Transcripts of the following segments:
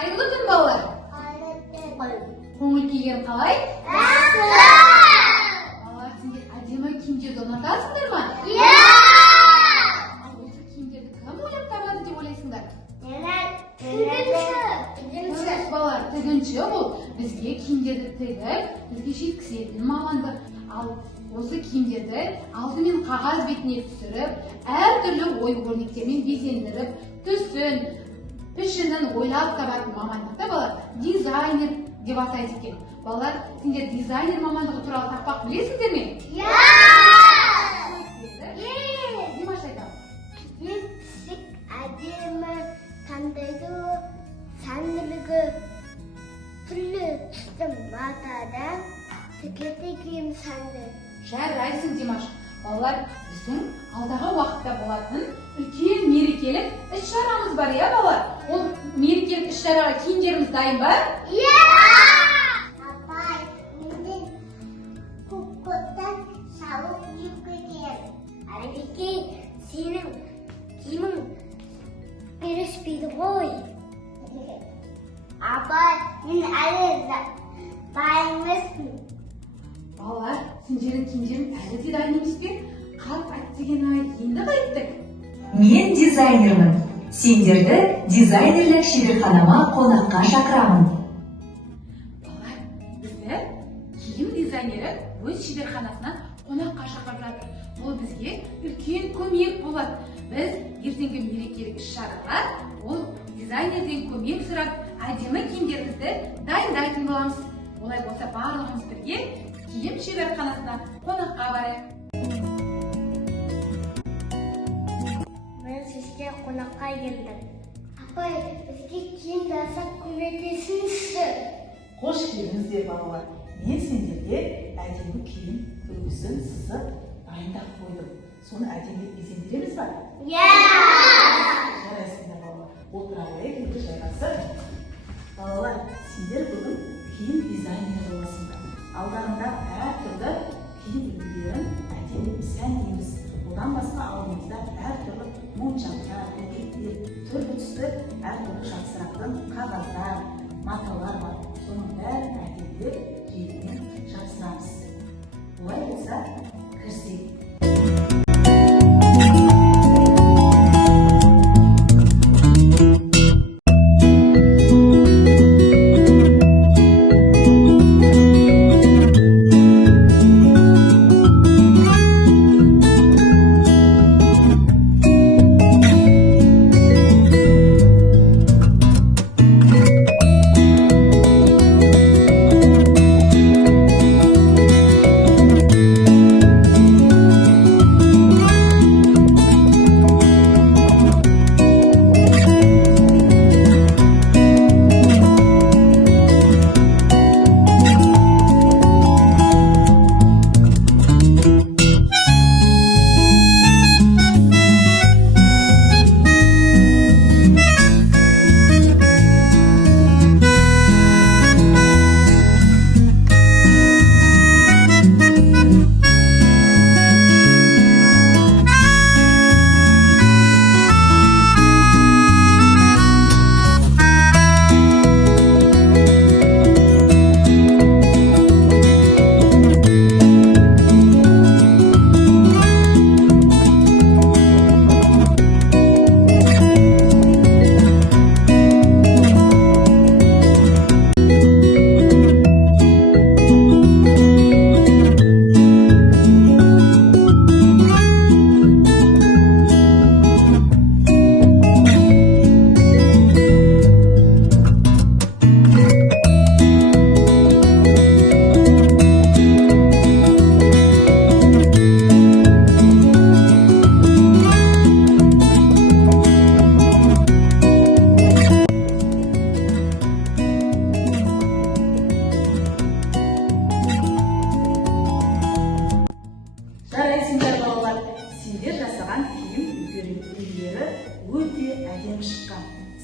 Қайырлы күн балалар. Көңіл күйген қалай? Балалар, сендер әдемі киімдерді ұнатасыңдар ма? Ал осы киімдерді кім ойлап табады деп ойлайсыңдар? Балалар, тігінші ол бізге киімдерді тігіп, бізге жеткізетін мамандық. Ал осы киімдерді алдымен қағаз бетіне түсіріп, әртүрлі ою-өрнектермен безендіріп, түсін, пішінін ойлап табатын мамандықта балалар дизайнер деп атайды екен. Балалар, сендер дизайнер мамандығы туралы тақпақ білесіңдер ме? Димаш айтамын. Бесік әдемі, таңдайды, сәнділігі, түрлі түсті матадан тігеді киім сәнді. Жарайсың, Димаш. Балалар, біздің алдағы уақытта болатын үлкен мерекелік іс-шарамыз бар, иә балалар? Ол мерекелік іс-шараға киімдеріміз дайын ба? Апай, менде көк-көктен салып жүгірген. Әрбеке, сенің киімің беріспейді ғой. Апай, мен әлі дайын емеспін. Балалар, сендердің киімдерің әлі де дайын емес пе? Қап әттеген ай, енді қайттық. Мен дизайнермін. Сендерді дизайнерлік шеберханаға қонаққа шақырамын. Балалар, бізді киім дизайнері өз шеберханасына қонаққа шақырып жатыр. Ол бізге үлкен көмек болады. Біз ертеңгі мерекелік іс-шараға ол дизайнерден көмек сұрап, әдемі киімдерімізді дайындайтын боламыз. Олай болса барлығымыз бірге киім шеберханасына қонаққа барайық. Мен сізге қонаққа келдім. Апай, бізге киім жасап көмектесіңізші. Қош келдіңіздер балалар. Мен сендерге әдемі киім үлгісін сызып дайындап қойдым. Соны әдемілеп безендіреміз ба? Жарайсыңдар балалар. Отыра берейік, енді жайғасып. Балалар, сендер бүгін киім дизайнері боласыңдар. Алдарында әртүрлі киім үлгілерін әдемілеп сәндейміз. Одан басқа алдымызда әртүрлі моншақтар, бөбектер, түрлі түсті әртүрлі жақсырақтан қағаздар, маталар бар. Соның бәрін әдемілеп желімен жапсырамыз. Олай болса, кірісейік.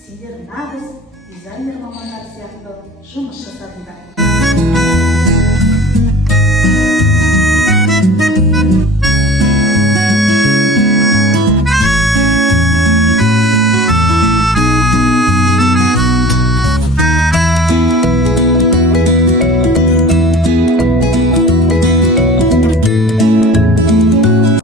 Сендер нағыз дизайнер мамандары сияқты жұмыс жасадыңдар.